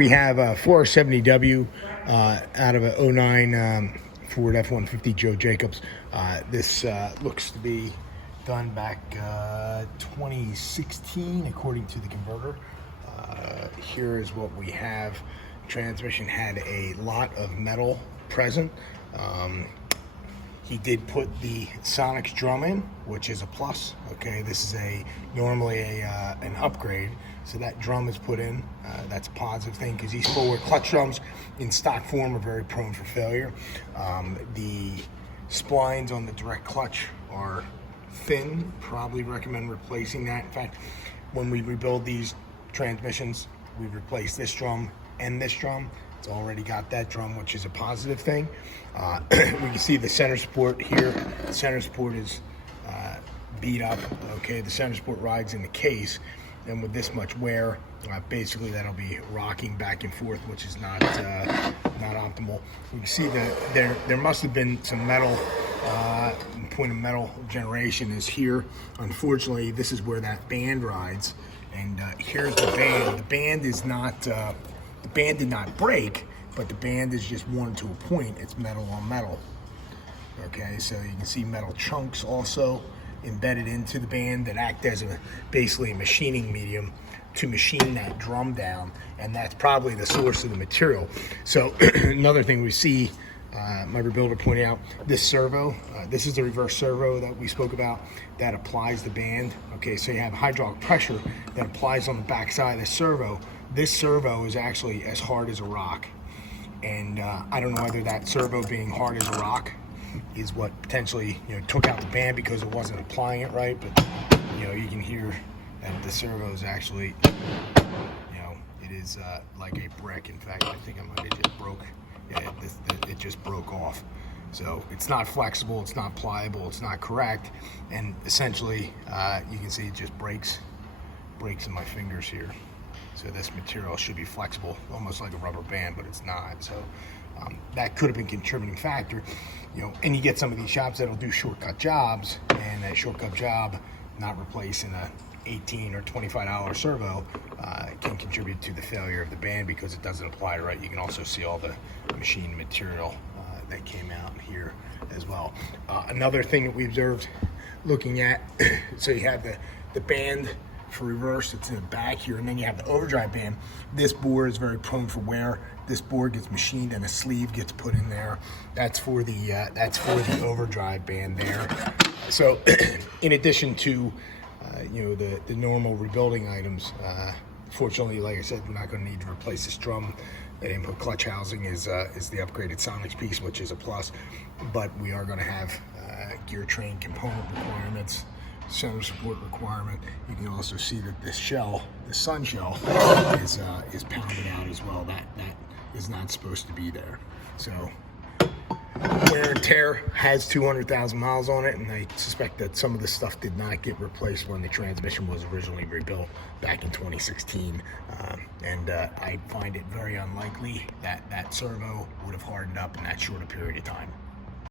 we have a 470W out of a '09 Ford F-150 Joe Jacobs. This looks to be done back 2016 according to the converter. Here is what we have. Transmission had a lot of metal present. He did put the Sonics drum in, which is a plus. Okay, this is normally an upgrade, so that drum is put in. That's a positive thing because these forward clutch drums in stock form are very prone for failure. The splines on the direct clutch are thin. Probably recommend replacing that. In fact, when we rebuild these transmissions, we replace this drum and this drum. It's already got that drum, which is a positive thing. We can see the center support here. The center support is beat up. Okay, the center support rides in the case, and with this much wear, basically that'll be rocking back and forth, which is not optimal. We can see that there must have been some metal. Point of metal generation is here. Unfortunately, this is where that band rides, and here's the band. The band is not. The band did not break, but the band is just worn to a point. It's metal on metal. Okay, so you can see metal chunks also embedded into the band that act as basically a machining medium to machine that drum down, and that's probably the source of the material. So another thing we see, my rebuilder pointed out, this servo, this is the reverse servo that we spoke about that applies the band. Okay, so you have hydraulic pressure that applies on the back side of the servo. This servo is actually as hard as a rock, and I don't know whether that servo being hard as a rock is what potentially took out the band because it wasn't applying it right. But you can hear that the servo is actually it is like a brick. In fact, I think I might have just broke. Yeah, it just broke off. So it's not flexible, it's not pliable, it's not correct, and essentially you can see it just breaks in my fingers here. So this material should be flexible, almost like a rubber band, but it's not. So that could have been a contributing factor. And you get some of these shops that'll do shortcut jobs, and that shortcut job not replacing a $18 or $25 servo can contribute to the failure of the band because it doesn't apply right. You can also see all the machine material that came out here as well. Another thing that we observed looking at, so you have the band for reverse, it's in the back here, and then you have the overdrive band. This board is very prone for wear. This board gets machined and a sleeve gets put in there. That's for the overdrive band there. So in addition to the normal rebuilding items, fortunately, like I said, we're not going to need to replace this drum. The input clutch housing is the upgraded Sonics piece, which is a plus, but we are going to have gear train component requirements, center support requirement. You can also see that this shell, the sun shell, is pounded out as well. That is not supposed to be there. So wear and tear has 200,000 miles on it, and I suspect that some of this stuff did not get replaced when the transmission was originally rebuilt back in 2016. I find it very unlikely that that servo would have hardened up in that short a period of time.